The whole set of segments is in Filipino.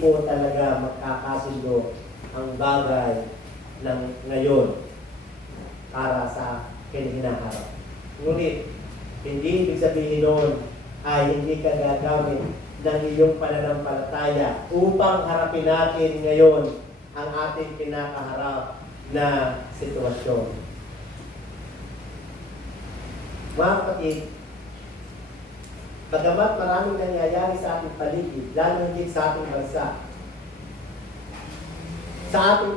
po talaga magkakasundo ang bagay ng ngayon para sa hinaharap. Ngunit, hindi ibig sabihin noon ay hindi ka gagamit ng iyong pananampalataya upang harapin natin ngayon ang ating kinakaharap na sitwasyon. Mga kapatid, bagamat maraming nangyayari sa ating paligid, lalo higit sa ating bansa, sa ating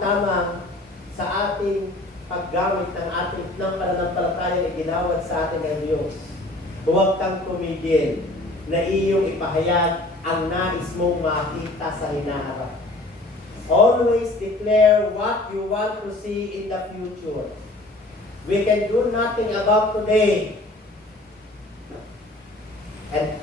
sa ating paggamit ng pananampalataya na ginawad sa atin ng Diyos, huwag kang tumigil na iyong ipahayag ang nais mong makita sa hinaharap. Always declare what you want to see in the future. We can do nothing about today. And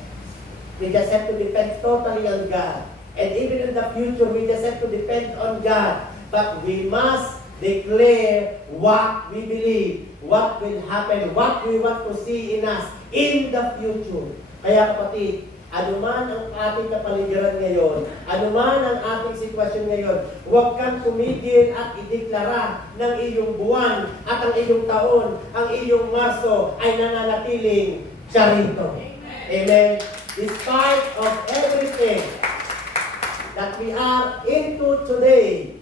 we just have to depend totally on God. And even in the future, we just have to depend on God. But we must declare what we believe, what will happen, what we want to see in us in the future. Kaya kapatid, anuman ang ating kapaligiran ngayon, anuman ang ating sitwasyon ngayon, huwag kang tumigil at ideklara ng iyong buwan at ang iyong taon, ang iyong Marso ay nananatiling Charito. Amen. Despite of everything that we are into today,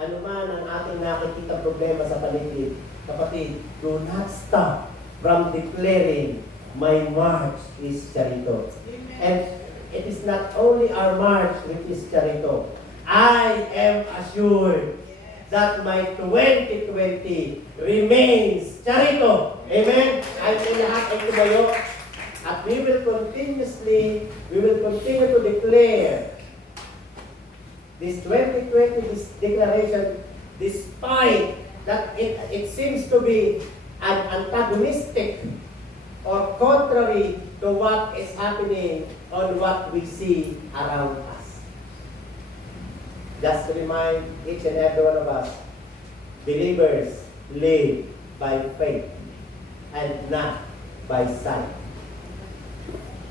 anuman ang ating nakikita problema sa paligid, kapatid, do not stop from declaring, my march is Charito. And it is not only our march which is Charito. I am assured that my 2020 remains Charito. Amen? Ay lahat ay tumayo. At we will continue to declare this 2020 declaration, despite that it seems to be an antagonistic or contrary to what is happening on what we see around us. Just to remind each and every one of us, believers live by faith and not by sight.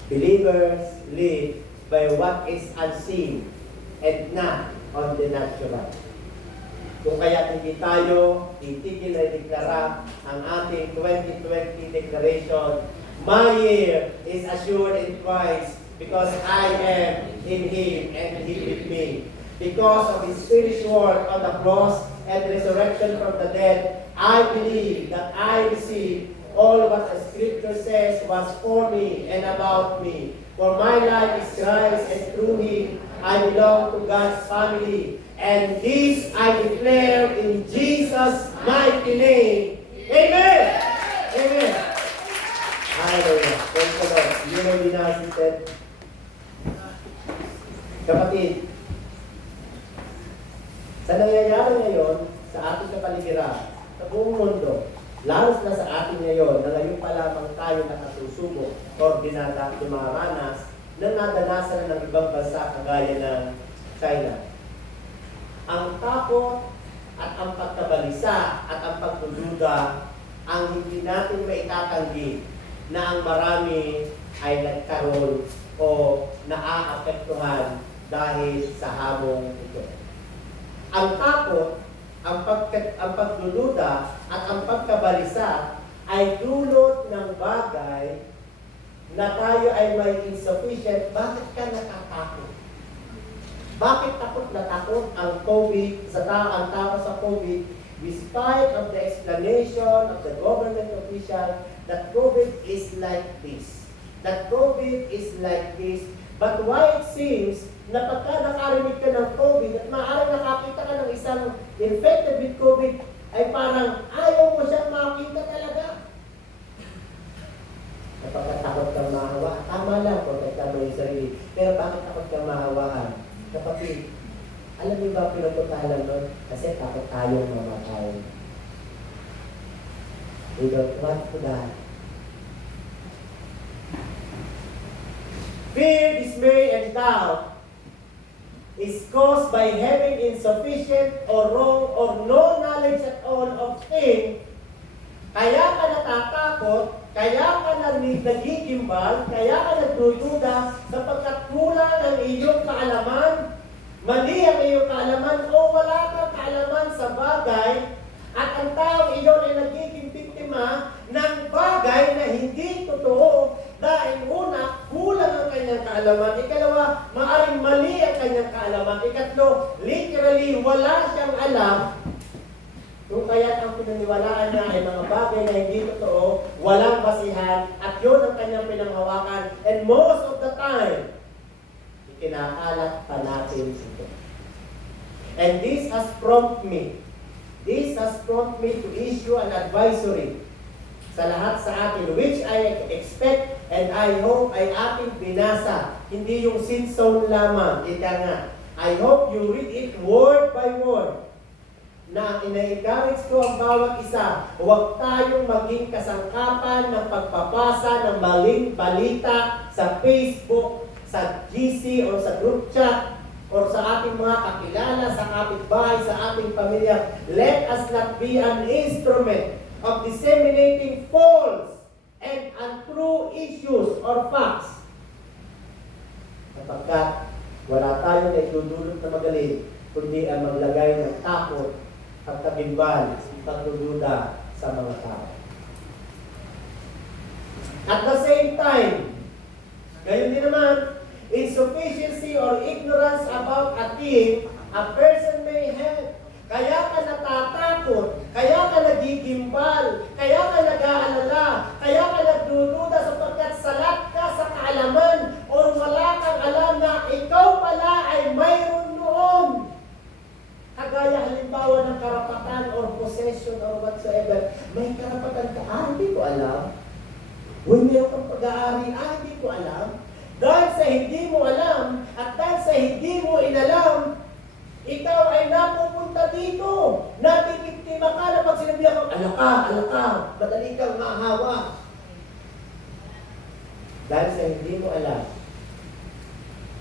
Believers live by what is unseen and not on the natural. Kung kaya hindi tayo titigil na ideklara ang ating 2020 declaration, my year is assured in Christ because I am in Him and He with me. Because of His finished work on the cross and resurrection from the dead, I believe that I receive all what the Scripture says was for me and about me. For my life is Christ, and through Him I belong to God's family. And this I declare in Jesus' mighty name. Amen! Amen! Hallelujah. Praise the Lord. You may be now seated. Kapatid, sa nangyayari ngayon sa ating kapaligiran, sa buong mundo, lalo na sa atin ngayon, na ngayon pa lamang tayo nakasusubok o dumaranas na nadanasan ng ibang bansa kagaya ng China. Ang takot at ang pagkabalisa at ang pagdududa ang hindi natin maitatanggi na ang marami ay nagkaroon o naaapektuhan dahil sa hamong ito. Ang takot, ang pagdududa at ang pagkabalisa ay dulot ng bagay na tayo ay may insufficient. Bakit ka natatakot? Bakit takot na takot ang COVID, ang tao sa COVID, despite of the explanation of the government official that COVID is like this, that COVID is like this, but why it seems na pagka nakarinig ka ng COVID at maaaring nakakita ka ng isang infected with COVID, ay parang ayaw mo siyang makita talaga. Napagkatakot kang mahawa. Tama lang, protekta mo yung sarili. Pero bakit takot kang mahawaan? Kapatid, alam niyo ba pinagputalan nun? Kasi takot tayong mamatay. We don't want to die. Fear, dismay, and doubt is caused by having insufficient or wrong or no knowledge at all of things Kaya ka natatakot, kaya ka nagigimbal, kaya ka nagdududa sapagkat kulang ang iyong kaalaman. Mali ang iyong kaalaman o wala kang kaalaman sa bagay at ang taong iyon ay nagiging biktima ng bagay na hindi totoo dahil una, kulang ang kanyang kaalaman. Ikalawa, maaring mali ang kanyang kaalaman. Ikatlo, literally, wala siyang alam. Kung kaya ang pinaniwalaan niya ay mga bagay na hindi totoo, walang basihan, at yun ang kanyang pinanghawakan. And most of the time, ikinakalat pa natin ito. And this has prompted me to issue an advisory sa lahat sa atin, which I expect and I hope ay ating binasa. Hindi yung sin-zone lamang. Ika nga. I hope you read it word by word. Na ina-encourage ko ang bawat isa, huwag tayong maging kasangkapan ng pagpapasa ng maling balita sa Facebook, sa GC o sa group chat, o sa ating mga kakilala, sa kapitbahay, sa ating pamilya. Let us not be an instrument of disseminating false and untrue issues or facts. Kapagkat wala tayong naitudulot na magaling, kundi ang maglagay ng takot, pagkabimbal, pagdududa sa mga tao. At the same time, gayon din naman, insufficiency or ignorance about a thing a person may have. Kaya ka natatakot, kaya ka nagigimbal, kaya ka nag-aalala, kaya ka nagdududa sapagkat salat ka sa kaalaman o wala kang alam na ikaw pala ay mayroon noon. Kagaya halimbawa ng karapatan or possession or whatsoever, may karapatan ka, hindi ko alam. Kung meron kang pag-aari, hindi ko alam. Dahil sa hindi mo alam, at dahil sa hindi mo inalam, ikaw ay napupunta dito. Natitiktima ka na pag sinabihan ko, alaka, madali kang mahawa. Dahil sa hindi mo alam,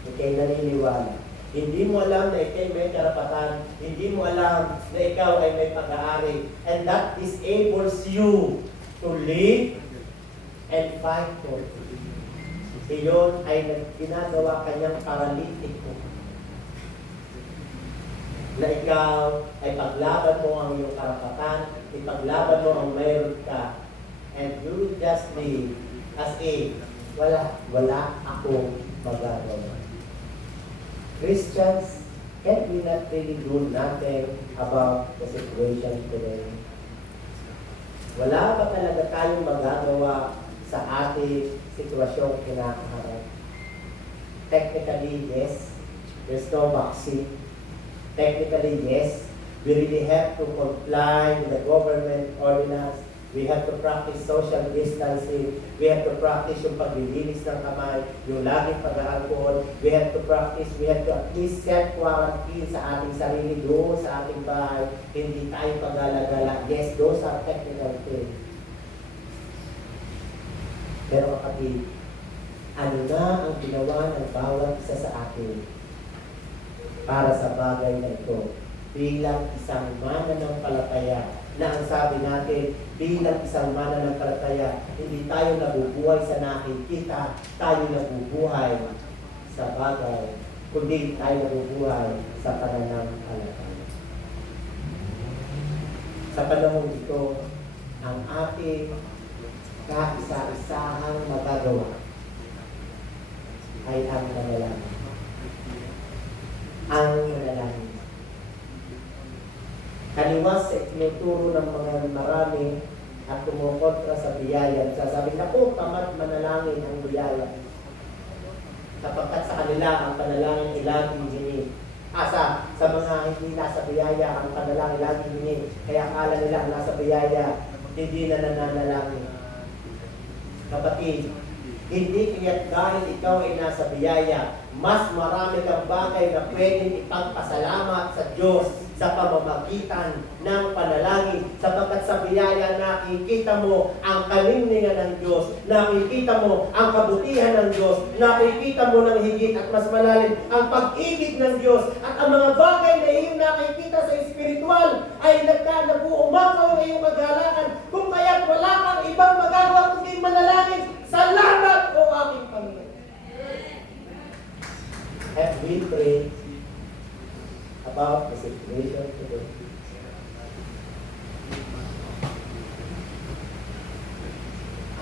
ikay naniniwala. Hindi mo alam na ikay may karapatan. Hindi mo alam na ikaw ay may pag-aari. And that disables you to live and fight for it. Iyon ay ginagawa kanyang paralitiko. Na ikaw ay paglaban mo ang iyong karapatan, ipaglaban mo ang mayroon ka, and you will just live as if wala akong magagawa. Christians, can we not really do nothing about the situation today? Wala ba talaga tayong magagawa sa ating sitwasyong kinakaharap? Technically, yes. There's no vaccine. Technically, yes. We really have to comply with the government ordinance. We have to practice social distancing. We have to practice yung paglilinis ng kamay, yung laging pag-aalcohol. We have to at least set quarantine sa ating sarili doon sa ating bahay. Hindi tayo pag-alagala. Yes, those are technical things. Pero kapatid, ano na ang ginawa ng bawat isa sa atin para sa bagay na ito bilang isang mananampalataya na ang sabi natin, bilang isang mananampalataya, hindi tayo nabubuhay sa nakikita, tayo nabubuhay sa bagay, kundi tayo nabubuhay sa pananampalataya. Sa panahon ito, ang ating kaisa-isahang magagawa ay ang manalangin. Ang manalangin. Kaliwas sa itinuturo ng mga marami at kumukontra sa biyaya. Sasabi na po, tamad manalangin ang biyaya. Sapagkat sa kanila, ang panalangin ay laging hini. Sa mga hindi nasa biyaya, ang panalangin laging hini. Kaya akala nila nasa biyaya, hindi na nananalangin. Kapatid, hindi kaya't dahil ikaw ay nasa biyaya, mas marami kang bagay na pwedeng ipagpasalamat sa Diyos sa pamamagitan ng panalangin. Sapagkat sa biyaya nakikita mo ang kalingningan ng Diyos, nakikita mo ang kabutihan ng Diyos, nakikita mo ng higit at mas malalim ang pag-ibig ng Diyos, at ang mga bagay na iyong nakikita sa espiritual ay nag-uumakaw ng iyong kagalakan. Kung kaya we pray about the situation today.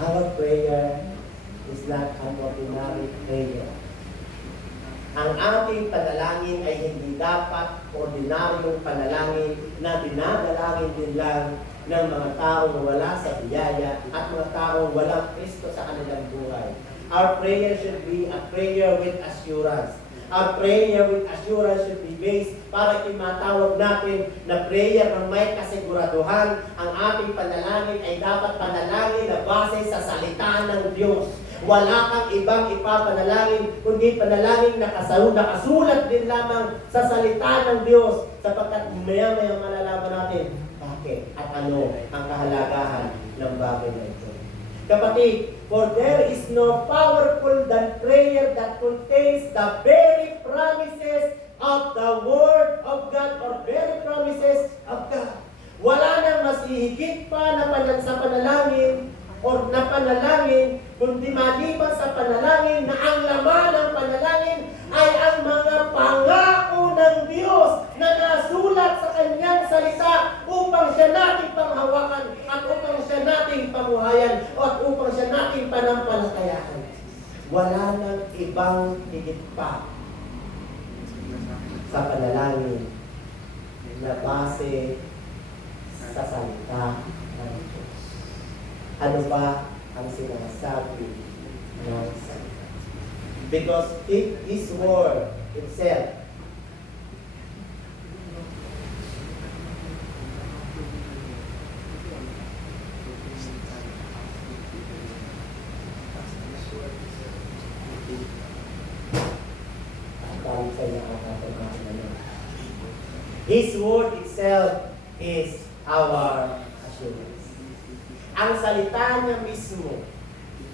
Our prayer is not an ordinary prayer. Ang ating panalangin ay hindi dapat ordinaryong panalangin na dinadalangin din lang ng mga taong wala sa biyaya at mga taong walang Kristo sa kanilang buhay. Our prayer should be a prayer with assurance. Our prayer with assurance should be based para imatawag natin na prayer ng may kasiguraduhan. Ang ating panalangin ay dapat panalangin na base sa salita ng Diyos. Wala kang ibang ipapanalangin, kundi panalangin na nakasulat din lamang sa salita ng Diyos, sapagkat maya-maya malalaman natin bakit at ano ang kahalagahan ng bagay na ito. Kapatid, for there is no powerful than prayer that contains the very promises of the Word of God or very promises of God. Wala nang mas hihigit pa na sa panalangin or na panalangin, kundi maliban sa panalangin na ang laman ng panalangin ay ang mga pangako ng Diyos na nasulat sa Kanyang salita upang siya nating panghawakan at upang siya nating pamuhayan at upang siya nating panampalatayaan. Wala nang ibang higit pa sa panalangin na base sa salita ng Diyos. Ano ba ang sinasabi ng salita? Because His word itself His word itself is our assurance. Ang salita niya mismo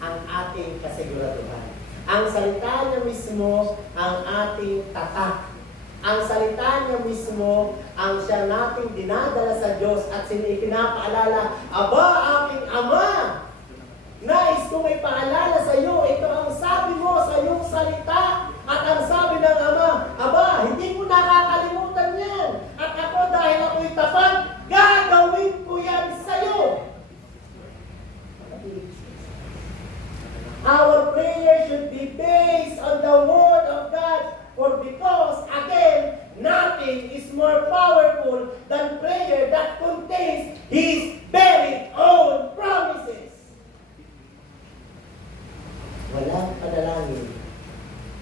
ang ating kasiguraduhan. Ang salita niya mismo ang ating tatak. Ang salita niya mismo ang siya nating dinadala sa Diyos at pinapaalala, Aba, aking Ama, nais kong ipaalala sa iyo, ito ang sabi mo sa iyong salita. At ang sabi ng Ama, Aba, hindi ko nakakalimutan yan. At ako dahil ako'y tapat, gagawin ko yan sa iyo. Our prayer should be based on the Word of God. For because, again, nothing is more powerful than prayer that contains His very own promises. Walang panalangin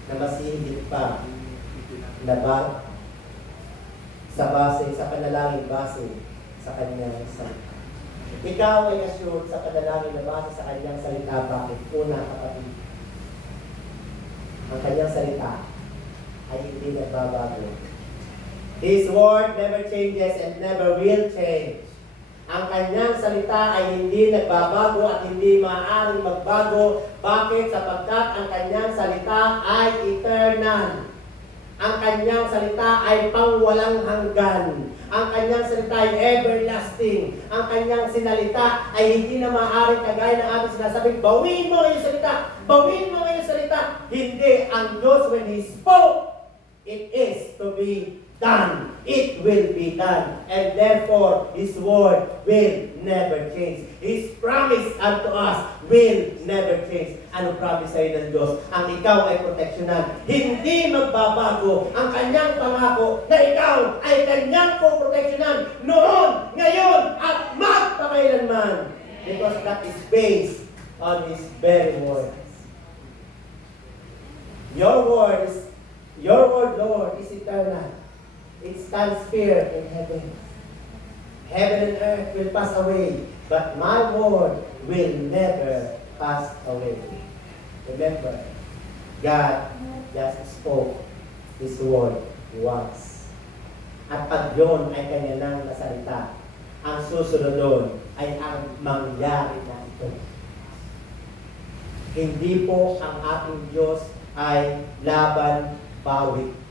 na mas higit pa na sa panalangin base sa Kanyang salita. Ikaw ay assured sa panalangin na base sa Kanyang salita. Bakit? Una, kapatid, ang Kanyang salita ay hindi nagbabago. His word never changes and never will change. Ang Kanyang salita ay hindi nagbabago at hindi maaaring magbago. Bakit? Sapagkat ang Kanyang salita ay eternal. Ang Kanyang salita ay pangwalang hanggan. Ang Kanyang salita ay everlasting. Ang Kanyang sinalita ay hindi na maaaring kagaya ng ating sinasabing, bawin mo ang iyong salita, bawin mo ang iyong salita. Hindi. Ang Diyos, when He spoke, it is to be done. It will be done. And therefore, His word will never change. His promise unto us will never change. Ano promise sa'yo ng Diyos? Ang ikaw ay proteksyonan. Hindi magbabago ang Kanyang pangako na ikaw ay Kanyang poproteksyonan noon, ngayon, at magpakailanman. Because that is based on His very word. Your word, Lord, is eternal. It stands firm in heaven. Heaven and earth will pass away, but my word will never pass away. Remember, God just spoke His word once. At pag yun ay Kanya nang nasalita, ang susunod doon ay ang mangyari na ito. Hindi po ang ating Diyos ay laban bawit.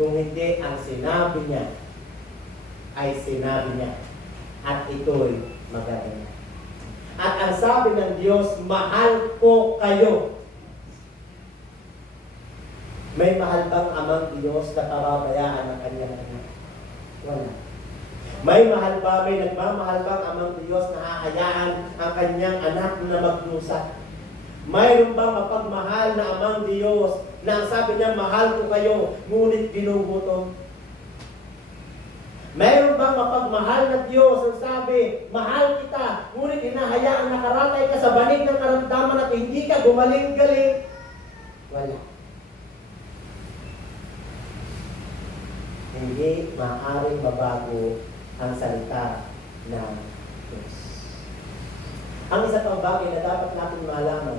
Kung hindi, ang sinabi niya ay sinabi niya. At ito'y magaganap. At ang sabi ng Diyos, mahal ko kayo. May mahal bang amang Diyos na pababayaan ang kanyang anak? Wala. May mahal ba, may nagmamahal bang amang Diyos na hahayaan ang kanyang anak na magdusa? Mayroon bang mapagmahal na amang Diyos na ang sabi niya, mahal ko kayo, ngunit ginugutom? Mayroon bang mapagmahal na Diyos ang sabi, mahal kita, ngunit hinahayaan nakaratay ka sa banig ng karamdaman at hindi ka gumaling-galing? Wala. Hindi maaaring mabago ang salita ng Diyos. Ang isa pang bagay na dapat natin malaman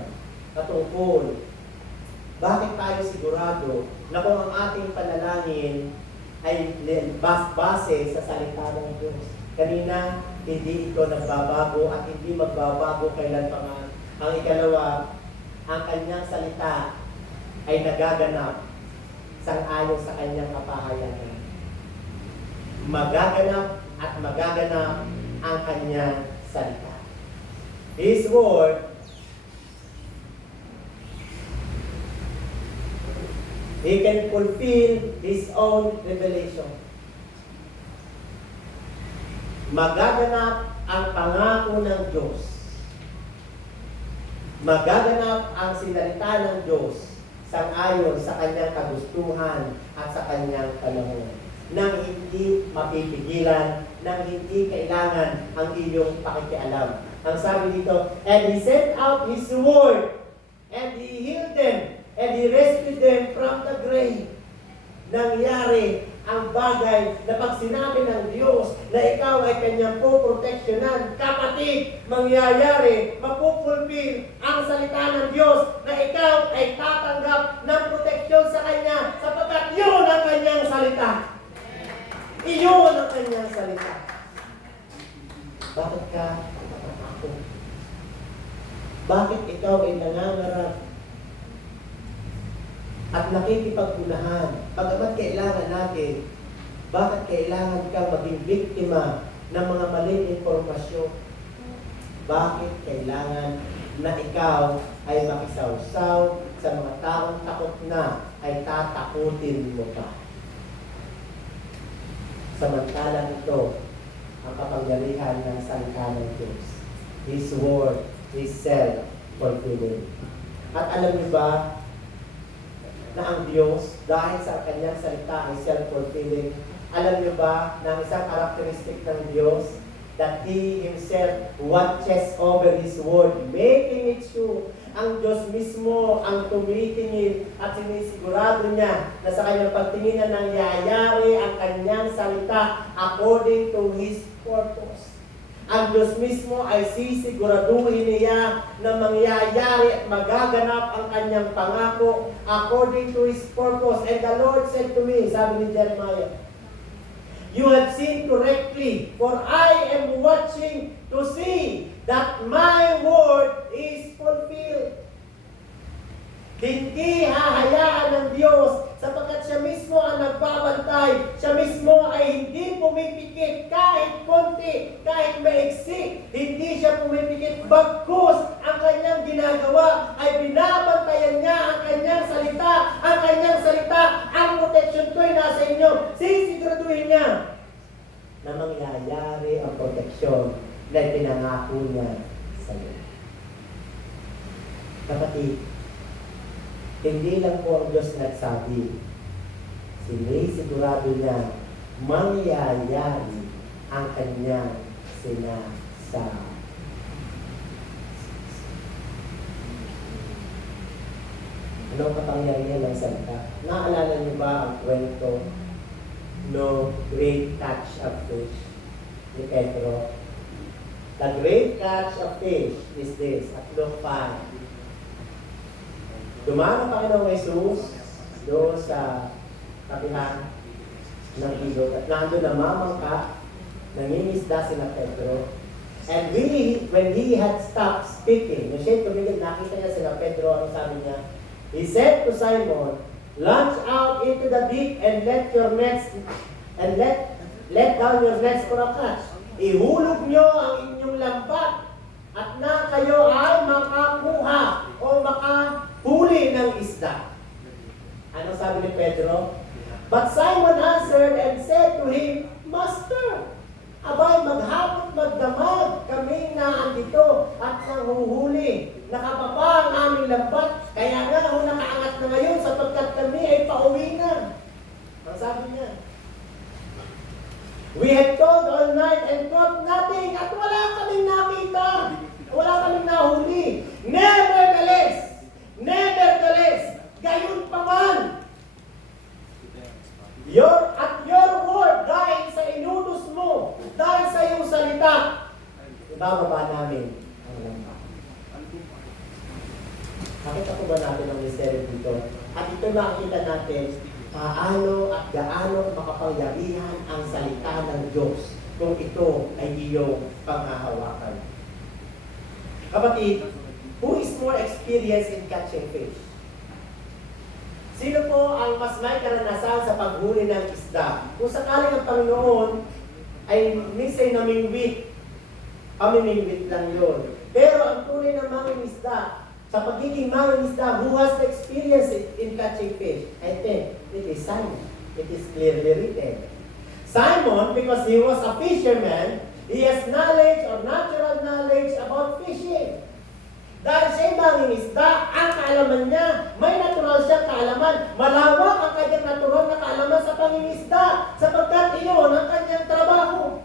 patungkol bakit tayo sigurado na kung ang ating panalangin ay base sa salita ng Diyos. Kanina, hindi ito nagbabago at hindi magbabago kailanman. Ang ikalawa, ang kanyang salita ay nagaganap sang-ayon sa kanyang kapahayagan. Magaganap at magaganap ang kanyang salita. His word, He can fulfill His own revelation. Magaganap ang pangako ng Diyos. Magaganap ang sinalita ng Diyos sang-ayon sa kanyang kagustuhan at sa kanyang panahon. Nang hindi mapipigilan, nang hindi kailangan ang iyong pakikialam. Ang sabi dito, and He sent out His word, and He healed them, and He rescued them from the grave. Nangyari ang bagay na pag sinabi ng Diyos na ikaw ay kanyang poproteksyonan, kapatid, mangyayari, mapupulpil ang salita ng Diyos na ikaw ay tatanggap ng proteksyon sa Kanya sapagkat yun ang kanyang salita. Iyon ang kanyang salita. Bakit ka natatakot? Bakit ikaw ay nangangarap at nakikipagpunahan? Pagkamat kailangan natin, bakit kailangan kang maging biktima ng mga maling impormasyon? Bakit kailangan na ikaw ay makisawsaw sa mga taong takot na ay tatakutin mo pa? Samantalang ito ang kapangyarihan ng salita ng Diyos. His word is self-fulfilling. At alam niyo ba na ang Diyos, dahil sa kanyang salita ay self-fulfilling, alam niyo ba na ang isang karakteristik ng Diyos, that He Himself watches over His word, making it true. Ang Diyos mismo ang tumitingin at sinisigurado niya na sa kanyang pagtingin na nangyayari ang kanyang salita according to His purpose. Ang Diyos mismo ay sisiguraduhin niya na mangyayari at magaganap ang kanyang pangako according to His purpose. And the Lord said to me, sabi ni Jeremiah, you have seen correctly, for I am watching to see that my word is fulfilled. Hindi hahayaan ng Diyos sapagkat siya mismo ang nagbabantay. Siya mismo ay hindi pumipikit kahit konti, kahit maiksi. Hindi siya pumipikit. Bagkus ang kanyang ginagawa ay binabantayan niya ang kanyang salita. Ang kanyang salita, ang protection ko ay nasa inyo. Sisiguraduhin niya na mangyayari ang proteksyon na pinangako niya sa iyo. Kapatid, hindi lang po ang Diyos nagsabi. Sinisigurado niya mangyayari ang kanyang sinasabi. Anong kapangyarihan ng salita? Naalala niyo ba ang kwento no great catch of fish ni Pedro? The great catch of fish is this, at Luke 5. Dumaan ang Panginoong Jesus doon sa kapihan ng ilog at nandun namamangka, nangingisda sila Pedro. And when he had stopped speaking, nung siya tumigil, nakita niya sila Pedro, ano sabi niya? He said to Simon, launch out into the deep and let down your nets for a catch. Ihulog nyo ang inyong lambat at na kayo ay makakuha o makahuli ng isda. Ano sabi ni Pedro? But Simon answered and said to him, Master, abay maghapot magdamag kami na andito at nanghuhuli. Nakababa ang aming lambat, kaya nga ako nakaangat na ngayon sapagkat kami ay pauwi na. Ang sabi niya, we had toiled all night and caught nothing at wala kaming nakita. Wala kaming nahuli. Nevertheless, gayon pa man, your word, dahil sa inutos mo, dahil sa iyong salita, ibababa namin ang lambat. Nakita ko ba natin ang misteryo dito? At ito makikita natin paano at gaano makapangyarihan ang salita ng Diyos kung ito ay iyong panghahawakan. Kapatid, who is more experienced in catching fish? Sino po ang mas may karanasan sa paghuli ng isda? Kung sakaling ang Panginoon ay minsan namingwit, pamimingwit lang yun. Pero ang tunay na mangingisda, sa pagiging mangingisda, who has the experience in catching fish? I think it is Simon. It is clearly written. Simon, because he was a fisherman, he has knowledge or natural knowledge about fishing. Dahil siya mangingisda, ang kaalaman niya, may natural siyang kaalaman. Malawak ang kanyang natural na kaalaman sa pangingisda, sapagkat iyon ang kanyang trabaho.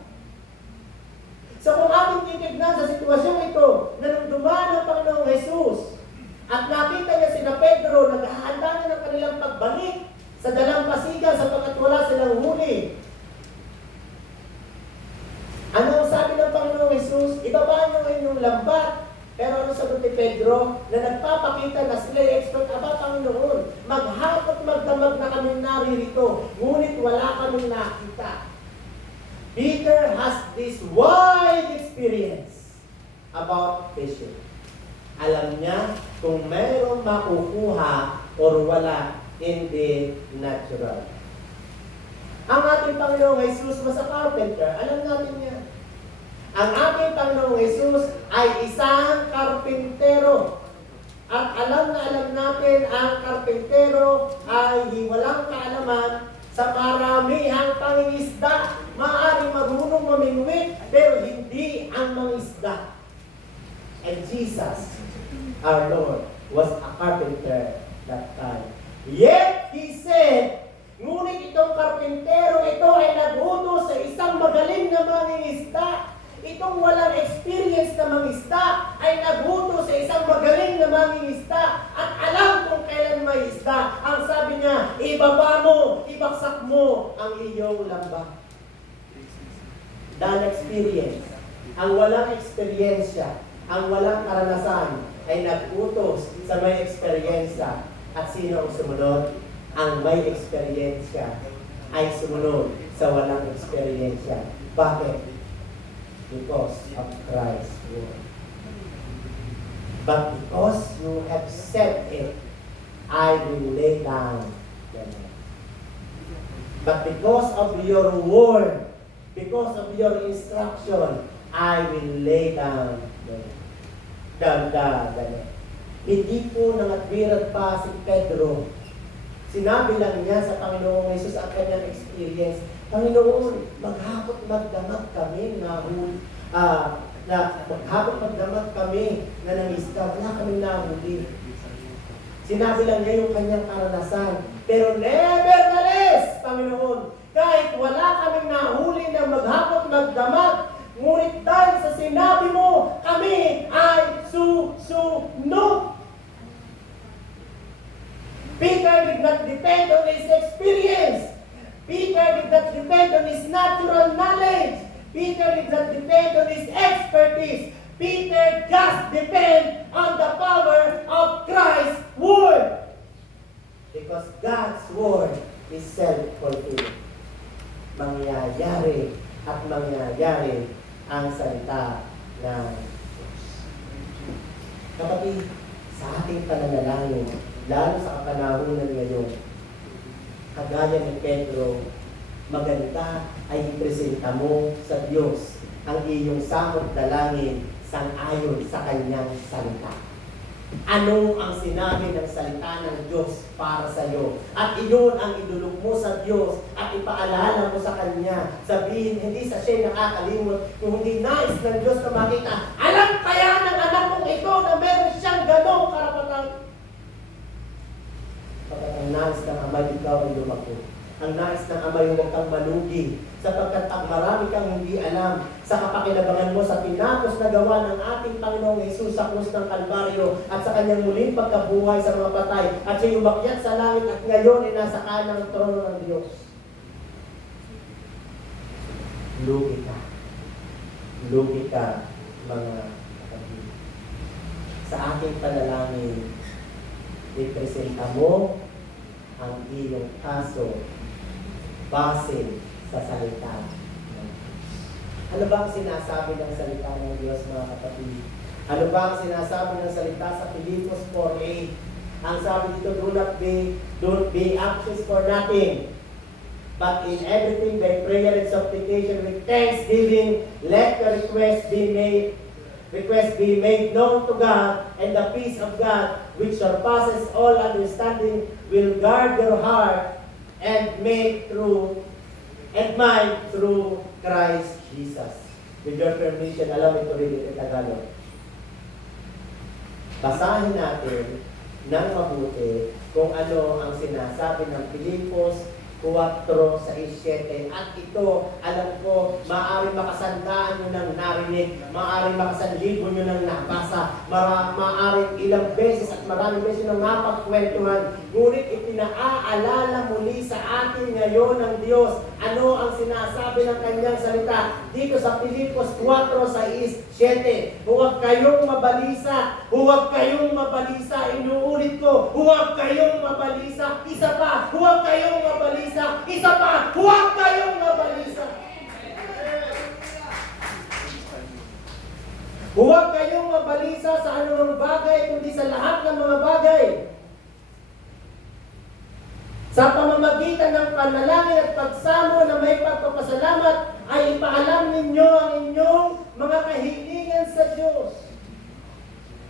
So kung ating titignan sa sitwasyong ito, na nung dumaan ang Panginoong Jesus, at nakita niya sina Pedro, naghahanda na ng kanilang pagbalik sa dalampasigan sapagkat wala silang huli. Ano ang sabi ng Panginoong Jesus? Ibaba niyo ngayon yung lambat. Pero ano sabi ni Pedro? Na nagpapakita na sila yung expert, aba Panginoon, maghapot magdamag na kami naririto, ngunit wala kami nakita. Peter has this wide experience about fishing. Alam niya kung mayroong makukuha or wala in the natural. Ang ating Panginoong Jesus was a carpenter. Alam natin yan. Ang ating Panginoong Jesus ay isang karpintero. At alam na alam natin, ang karpintero ay walang kaalaman sa maramihang pangingisda. Maaaring marunong mamingwit, pero hindi ang mangisda. And Jesus, our Lord, was a carpenter that time. Yet, He said, ngunit itong karpintero ito ay nagutos sa isang magaling na mangingisda. Itong walang experience na mangisda ay nagutos sa isang magaling na mangingisda at alam kung kailan may isda. Ang sabi niya, ibaba mo, ibaksak mo ang iyong lambat. Dahil experience, ang walang eksperyensya, ang walang karanasan ay nagutos sa may eksperyensya. At sino ang sumunod? Ang may eksperyensya ay sumunod sa walang eksperyensya. Bakit? Because of Christ's word. But because you have said it, I will lay down the net. But because of your word, because of your instruction, I will lay down the net. Hindi po nangatwiran pa si Pedro. Sinabi lang niya sa Panginoong Jesus ang kanyang experience. Panginoon, maghapot magdamag kami maghapot magdamag kami na nangisda. Wala kaming nahuli. Sinabi lang niya yung kanyang karanasan. Pero nevertheless, Panginoon, kahit wala kaming nahuli na maghapot magdamag, ngunit dahil sa sinabi mo, kami ay susunod. Peter did not depend on his experience. Peter did not depend on his natural knowledge. Peter did not depend on his expertise. Peter just depend on the power of Christ's word. Because God's word is self-fulfilling. Mangyayari at mangyayari ang salita ng Diyos. Kapatid, sa ating pananalangin, lalo sa kapanahunan ngayon, kagaya ni Pedro, maganda ay ipresenta mo sa Diyos ang iyong samot dalangin sang-ayon sa kanyang salita. Ano ang sinabi ng salita ng Diyos para sa iyo? At iyon ang idulog mo sa Diyos at ipaalala mo sa Kanya. Sabihin, hindi sa siya nakakalimot, kung hindi nais ng Diyos na makita, alam kaya ng anak kong ito na meron siyang ganong karapatan. Pagkat ang nais ng Ama, ikaw ay lumako. Ang nais ng Ama, huwag kang malugi. Sapagkat ang marami kang hindi alam sa kapakinabangan mo sa tinapos na gawa ng ating Panginoong Hesus sa krus ng Kalbaryo at sa kanyang muling pagkabuhay sa mga patay at siya umakyat sa langit at ngayon ay nasa kanang trono ng Diyos. Lugi ka. Lugi ka, mga kapatid. Sa ating panalangin, ipresenta mo ang iyong kaso base sa salita ng Diyos. Ano ba ang sinasabi ng salita ng Diyos, mga kapatid? Ano ba ang sinasabi ng salita sa Filipos 4:8? Ang sabi dito, don't be anxious for nothing, but in everything by prayer and supplication with thanksgiving, let your request be made known to God, and the peace of God, which surpasses all understanding, will guard your heart and mind through Christ Jesus. With your permission, allow me to read it in Tagalog. Basahin natin ng mabuti kung ano ang sinasabi ng Filipos 4:6-7. At ito, alam ko, maaaring makasandaan nyo ng narinig, maaaring makasanlibo nyo ng nabasa, maaaring ilang beses at maraming beses nang napagkwentuhan. Ngunit ipinaalala muli sa atin ngayon ng Diyos ano ang sinasabi ng kanyang salita dito sa Filipos 4:6-7. Huwag kayong mabalisa, huwag kayong mabalisa. Inuulit ko, huwag kayong mabalisa. Isa pa, huwag kayong mabalisa. Isa pa, huwag kayong mabalisa. Huwag kayong mabalisa sa anumang bagay, kundi sa lahat ng mga bagay. Sa pamamagitan ng panalangin at pagsamo na may pagpapasalamat, ay ipaalam ninyo ang inyong mga kahilingan sa Diyos.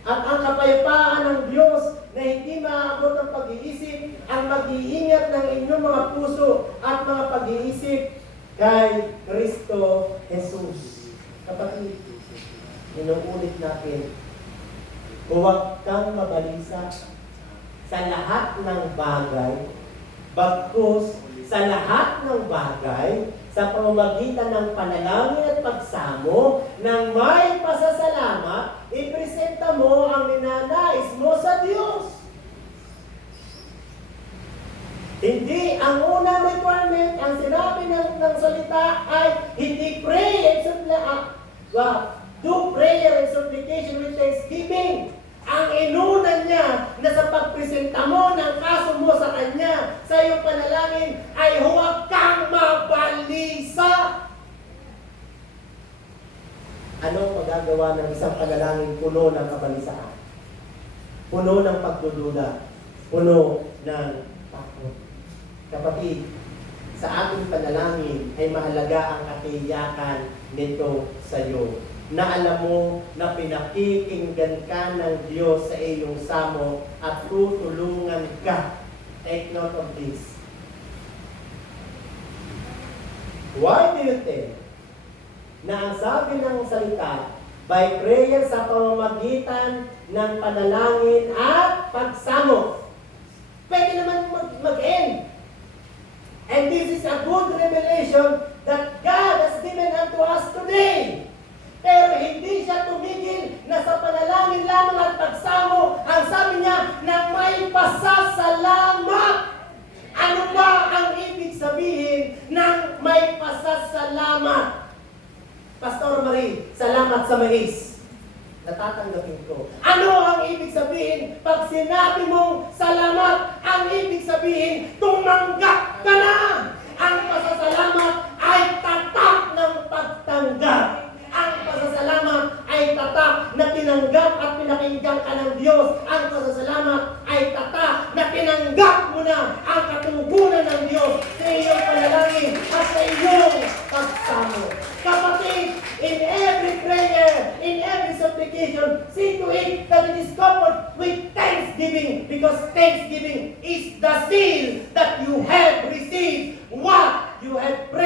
At ang kapayapaan ng Diyos na hindi maaabot ng pag-iisip, ang mag-iingat ng inyong mga puso at mga pag-iisip kay Kristo Jesus. Kapatid, inuulit natin, huwag kang mabalisa sa lahat ng bagay, bagkus sa lahat ng bagay, sa pamamagitan ng panalangin at pagsamo, ng may pasasalamat, ipresenta mo ang ninanais mo sa Diyos. Hindi ang unang requirement, ang sinabi ng salita ay hindi pray and do prayer and supplication with thanksgiving. Ang inuna niya na sa pagpresenta mo ng kaso mo sa Kanya, sa iyong panalangin, ay huwag kang mabalisa. Anong magagawa ng isang panalangin puno ng kabalisaan? Puno ng pagdududa, puno ng takot. Kapatid, sa ating panalangin ay mahalaga ang katiyakan nito sa iyo, na alam mo na pinakikinggan ka ng Diyos sa iyong samo at tutulungan ka. Take note of this. Why do you think na ang sabi ng salita, by prayer sa pamamagitan ng panalangin at pagsamo, pwede naman mag-end. And this is a good revelation that God has given unto us today. Pero hindi siya tumigil na sa panalangin lamang at pagsamo. Ang sabi niya na may pasasalamat. Ano ba ang ibig sabihin ng may pasasalamat? Pastor Marie, salamat sa mais. Natatanggapin ko. Ano ang ibig sabihin pag sinabi mong salamat? Ang ibig sabihin, tumanggap ka na. Ang pasasalamat ay tatak ng pagtanggap. Ang pasasalamat ay tatak na tinanggap at pinakinggan ka ng Diyos. Ang pasasalamat ay tatak na tinanggap mo na ang katugunan ng Diyos sa iyong panalangin at sa iyong pagsamo. Kapatid, in every prayer, in every supplication, see to it that it is coupled with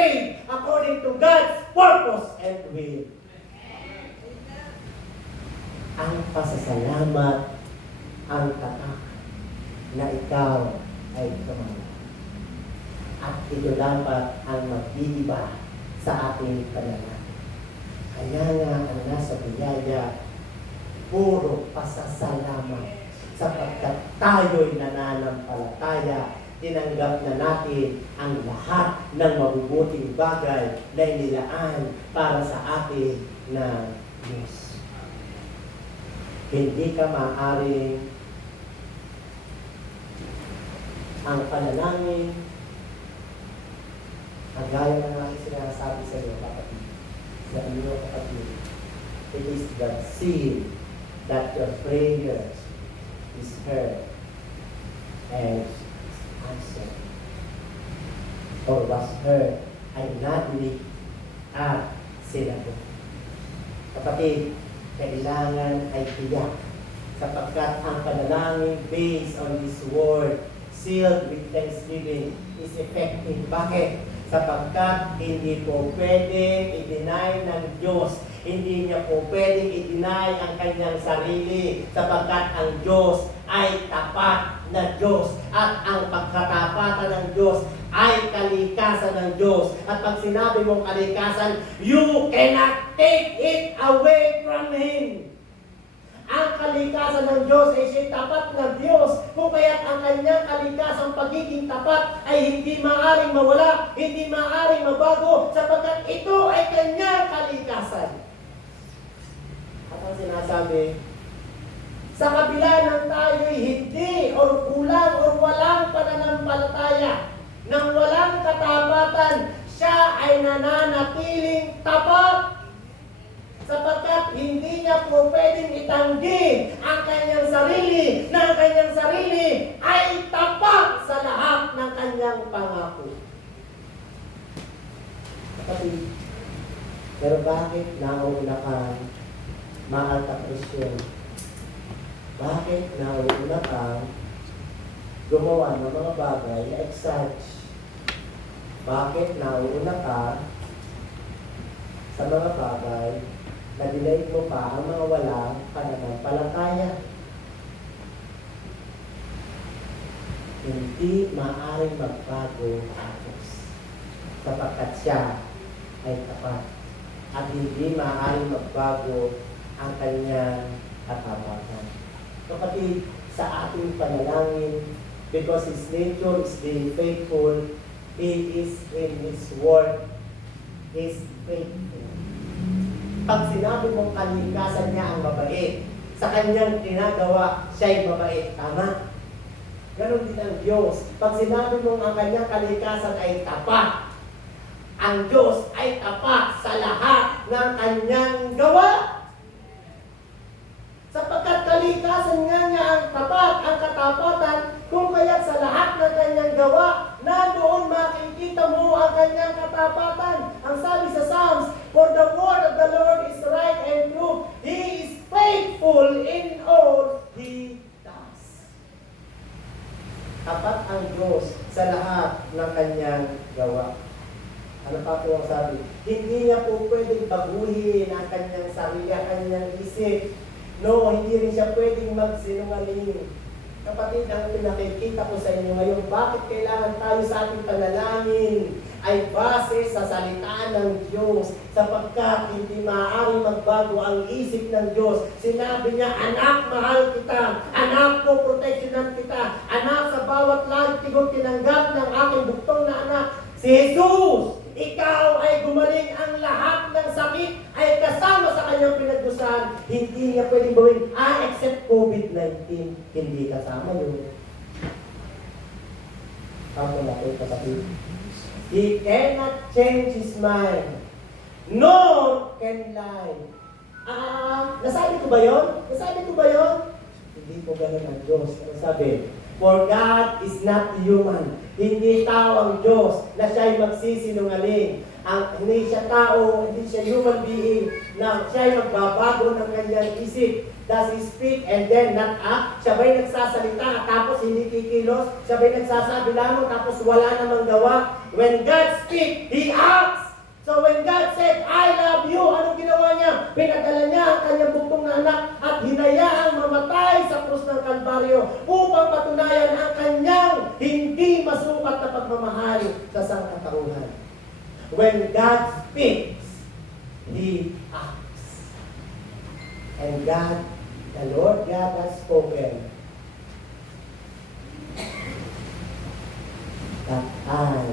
made according to God's purpose and will. Ang pasasalamat ang tatak na ikaw ay tumama. At ito dapat ang mag-iiba sa ating panalangin. Kaya nga ang nasa biyaya, puro pasasalamat sapagkat tayo'y nananampalataya, tinanggap na natin ang lahat ng mabubuting bagay na inilaan para sa atin ng Diyos. Hindi ka maaaring ang panalangin, ang gaya ng aking sinasabi sa iyo, kapatid, sa inyo kapatid, it is the seal that your prayer is heard and answered, or was heard ay narinig at sinagot. Kapatid, kailangan ay tiyak sapagkat ang panalangin based on this word sealed with thanksgiving is effective. Bakit? Sapagkat hindi po pwedeng i-deny ng Diyos. Hindi niya po pwedeng i-deny ang kanyang sarili sapagkat ang Diyos ay tapat na Diyos at ang pagkatapatan ng Diyos ay kalikasan ng Diyos. At pag sinabi mong kalikasan, you cannot take it away from Him. Ang kalikasan ng Diyos ay siya tapat na Diyos. Kung kaya't ang kanyang kalikasang pagiging tapat ay hindi maaaring mawala, hindi maaaring mabago, sapagkat ito ay kanyang kalikasan. At ang sinasabi, sa kabila ng tayo'y hindi or kulang or walang pananampalataya, nang walang katapatan, siya ay nananatiling tapat. Sapagkat hindi niya po pwedeng itanggi ang kanyang sarili na ang kanyang sarili ay tapat sa lahat ng kanyang pangako. Kapatid, pero bakit nauuna ka, mahal ka Christian? Bakit nauuna ka gumawa ng mga bagay na exage? Bakit nauuna ka sa mga bagay na dinay mo pa ang mga walang pananampalataya? Hindi maaaring magbago ang Diyos sapagkat siya ay tapat at hindi maaaring magbago ang kanyang katapatan. Kapatid, sa ating panalangin, because His nature is being faithful, He is in His word, He is faithful. Pag sinabi mong kalikasan niya ang mabait, sa kanyang ginagawa, siya'y mabait. Tama? Ganon din ang Diyos. Pag sinabi mong ang kanyang kalikasan ay tapat, ang Diyos ay tapat sa lahat ng kanyang gawa. Sapagkat kalikasan nga niya ang tapat, ang katapatan, kung kaya't sa lahat ng kanyang gawa, na doon makikita mo ang kanyang katapatan. Ang sabi sa Psalms, for the word of the Lord is right and true. He is faithful in all He does. Tapat ang Diyos sa lahat ng kanyang gawa. Ano pa po ang sabi? Hindi niya po pwedeng baguhin ang kanyang sarili, ang kanyang isip. No, hindi rin siya pwedeng magsinungaling. Kapatid, ang pinakikita ko sa inyo ngayon, bakit kailangan tayo sa ating panalangin ay base sa salita ng Diyos, sapagkat hindi maaaring magbago ang isip ng Diyos. Sinabi niya, anak, mahal kita, anak ko, proteksyonan kita, anak, sa bawat lagtig kong tinanggap ng aking buktong na anak, si Jesus. Ikaw ay gumaling, ang lahat ng sakit ay kasama sa kanyang pinagdusahan. Hindi niya pwedeng gawin, except COVID-19. Hindi kasama yun. Tama na kayo kapatid. He cannot change His mind. Nor can lie. Nasabi ko ba yun? Nasabi ko ba yun? Hindi po ganun ang Diyos. Ano sabi? For God is not human. Hindi tao ang Diyos na siya'y magsisinungaling. Hindi siya tao, hindi siya human being na siya'y magbabago ng kanyang isip. Does He speak and then not act? Siya ba'y nagsasalita tapos hindi kikilos? Siya ba'y nagsasabi lamang tapos wala namang gawa? When God speaks, He acts! So when God said, I love you, anong ginawa niya? Pinadala niya ang kanyang buktong na anak at hinayaang mamatay sa krus ng Kalbaryo upang patunayan ang kanyang hindi masukat na pagmamahal sa sangkatauhan. When God speaks, He acts. And God, the Lord God has spoken that I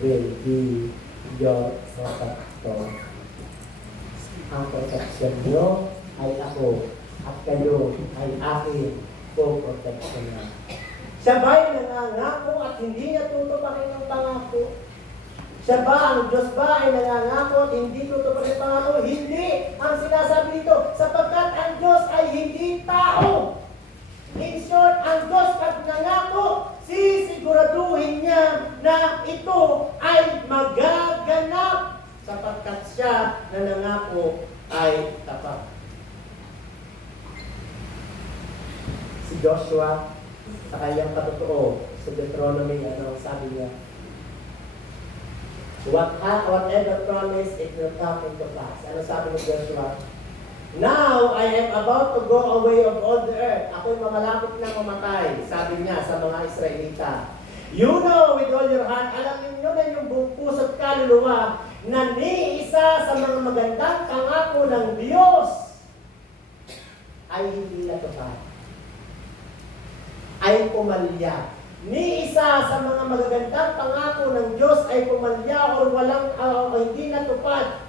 will be your protector. Ang protection niyo ay ako at kayo ay aking po-protection na. Siya ba'y nangangako at hindi niya tutupakin ang pangako? Siya ba, ang Diyos ba ay nangangako at hindi tutupakin ang pangako? Hindi! Ang sinasabi dito, sapagkat ang Diyos ay hindi tao. In short, ang Diyos pag nangako, sisiguraduhin niya na ito ay magaganap sapagkat siya na nangako ay tapat. Si Joshua, sa kanyang patotoo, sa Deuteronomy, sabi niya? Whatever promise, it will come into pass. Ano sabi ni Joshua? Now, I am about to go away of all the earth. Ako'y mamalapit na mamatay, sabi niya sa mga Israelita. You know with all your heart, alam niyo na yung buong puso't kaluluwa, na ni isa sa mga magandang pangako ng Diyos ay hindi natupad. Ay pumalya. Ni isa sa mga magagandang pangako ng Diyos ay pumalya o walang hindi natupad.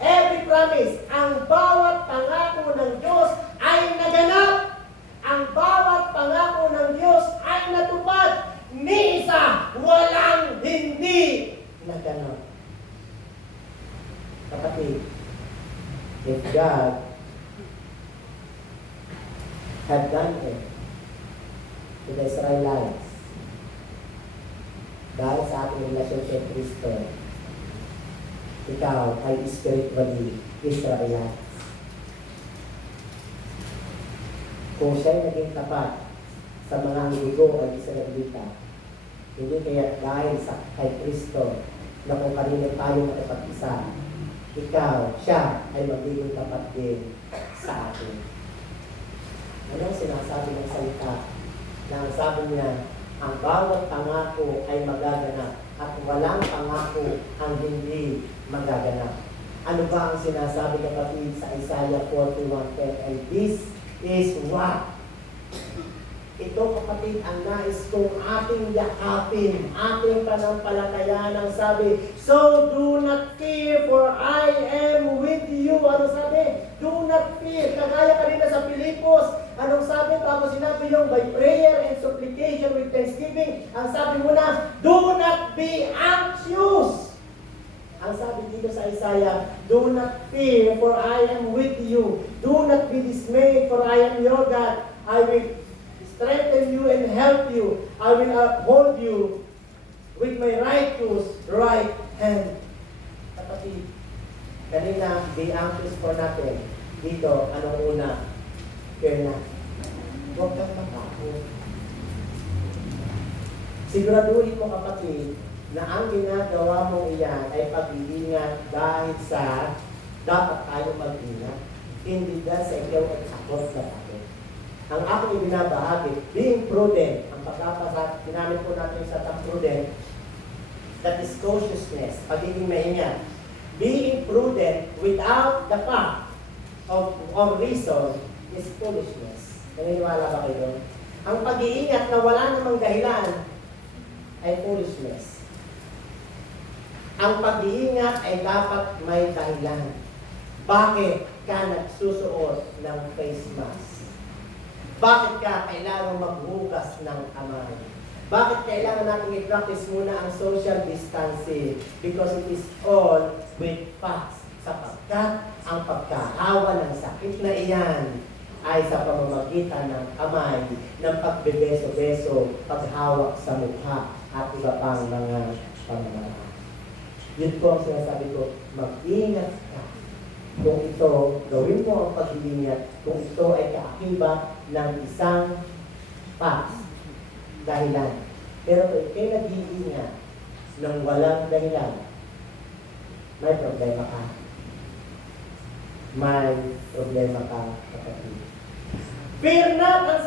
Every promise, ang bawat pangako ng Diyos ay naganap. Ang bawat pangako ng Diyos ay natupad. Ni isa, walang hindi naganap. Kapatid, if God had done it to the Israelites, dahil sa ating relasyon kay Kristo, ikaw ay spiritually Israelites. Kung siya'y naging tapat sa mga hinigo ay Israelita, hindi kaya dahil sa kay Kristo na kung kanino tayo makipag-isa, ikaw, siya ay magiging tapat din sa atin. Ano ang sinasabi ng salita? Na ang sabi niya, ang bawat pangako ay magaganap at walang pangako ang hindi magaganap. Ano ba ang sinasabi kapatid sa Isaiah 41:10? And this is what? Ito kapatid ang nais kong ating yakapin, ating panampalatayaan ang sabi, so do not fear for I am with you. Ano sabi? Do not fear. Kagaya kanina sa Pilipos, anong sabi? Tapos sinabi yung by prayer and supplication with thanksgiving. Ang sabi mo na, do not be anxious. Ang sabi dito sa Isaiah, do not fear for I am with you. Do not be dismayed for I am your God. I will strengthen you and help you. I will uphold you with my righteous right hand. Kapatid, kanina, be anxious for nothing. Dito, anong una? Fear not. Huwag kang matakot. Siguraduhin mo kapatid, na ang ginagawa mong iyan ay pag-iingat dahil sa dapat tayo mag-ingat. Hindi dahil sa ikaw ay takot na takot. Ang aking ibinabahagi, being prudent, ang pagkapasa, ginamit po natin sa term prudent, that is cautiousness, pagiging maingat. Being prudent without the fact of reason is foolishness. Naniniwala ba kayo? Ang pag-iingat na wala namang dahilan ay foolishness. Ang pag-iingat ay dapat may dahilan. Bakit ka nagsusuot ng face mask? Bakit ka kailangan maghugas ng kamay? Bakit kailangan natin i-practice muna ang social distancing? Because it is all with facts. Sapagkat ang pagkahawa ng sakit na iyan ay sa pamamagitan ng kamay, ng pagbebeso-beso, paghawak sa mukha. at iba pang mga pamamaraan. Yun po ang sinasabi ko, mag-ingat ka. Kung ito, gawin mo ang pag-iingat, kung ito ay kaakibat ng isang dahilan. Pero kung ikay nag-iingat ng walang dahilan, may problema ka. May problema ka, kapatid. Fear not, ang